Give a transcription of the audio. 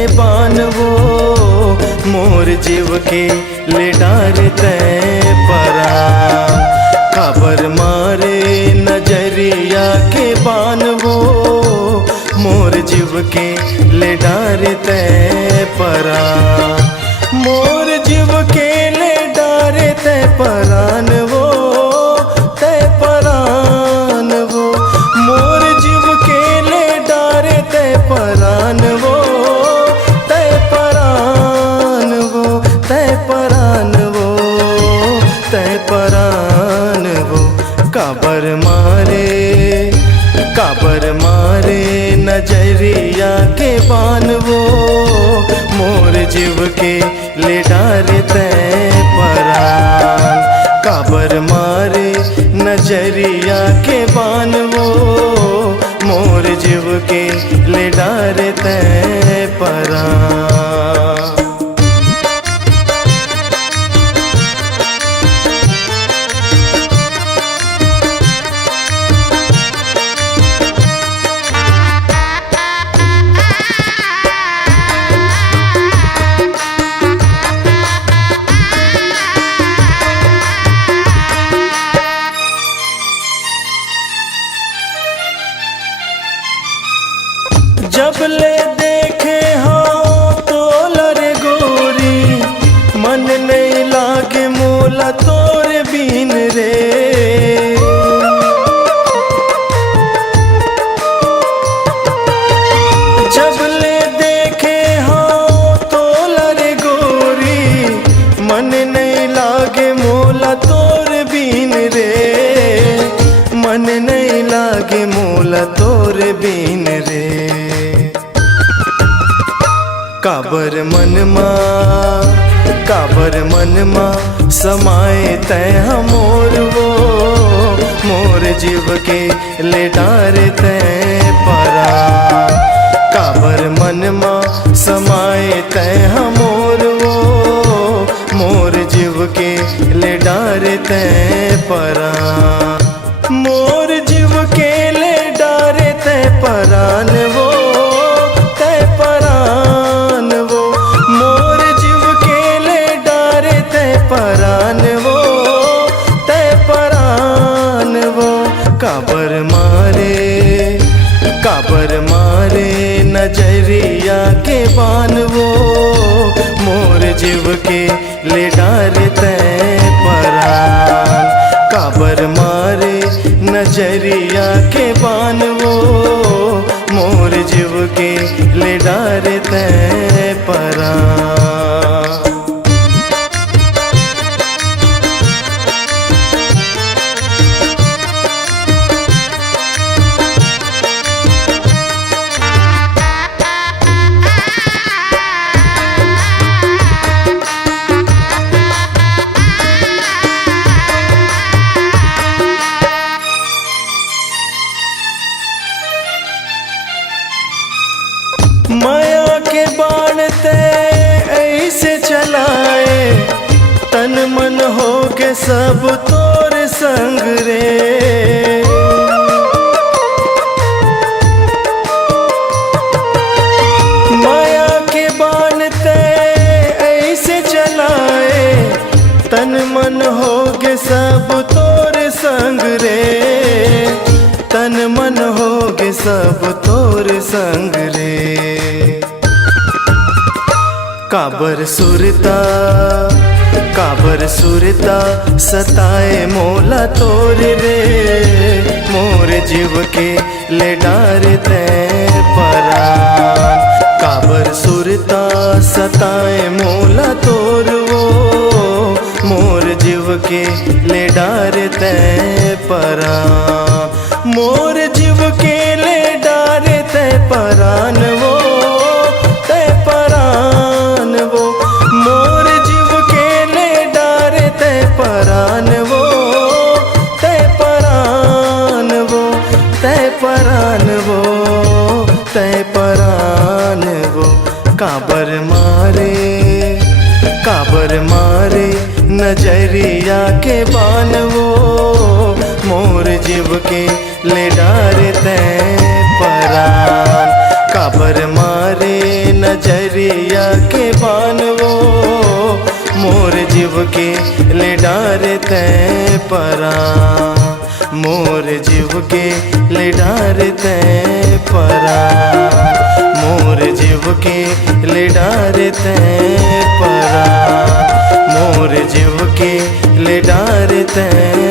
के बान वो मोर जीव के ले डारते परान। खबर मारे नजरिया के बान वो मोर जीव के ले डारते परान। मोर जीव के ले डारते परान वो तय परान वो मोर जीव के ले डारते परान वो तय परान वो तय परान वो तय परान वो। काबर मारे नजरिया के बान वो मोर जीव के ले डारते परान। काबर मारे नजरिया के बान वो मोर जीव के ले डारते परान। जब ले देखे हाँ तो लरे गोरी मन नहीं लागे मोला तोरे बीन रे। जब ले देखे हाँ तो लरे गोरी मन नहीं लागे मोला तोरे बीन रे। मन नहीं लागे मोला तोरे बीन रे। काबर मन मा समाए तय मोर वो मोर जीव के ले डारते परान। काबर मन मा समाए तय मोर वो मोर जीव के ले डारते परान। मोर जीव के ले डारते परान वो तय परान वो मोर जीव के ले डारते परान वो तय परान वो। काबर मारे नजरिया के बान वो मोर जीव के ले डारते परान। काबर मारे नजरिया के बान वो मोर जीव के ले डारते परान। माया के बाण ते ऐसे चलाए तन मन हो के सब तोर संग रे। माया के बाण ते ऐसे चलाए तन मन हो के सब तोर संग रे। तन मन होगे सब तोर संग रे। काबर सुरता सताए मोला तोर रे मोर जीव के ले डारते परान। काबर सुरता सताए मोला तोर वो मोर जीव के ले डारते परान। मोर जीव के ले डारते परान वो तय परान वो मोर जीव के ले डारते परान वो तय परान वो तय परान वो तय परान वो। काबर मारे नजरिया के बान वो मोर जीव के ले डारते परान। काबर मारे नजरिया के बान वो, मोर जीव के ले डारे तय परा, मोर जीव के ले डारे तय परा, मोर जीव के ले डारे तय परा, मोर जीव के ले डारे तय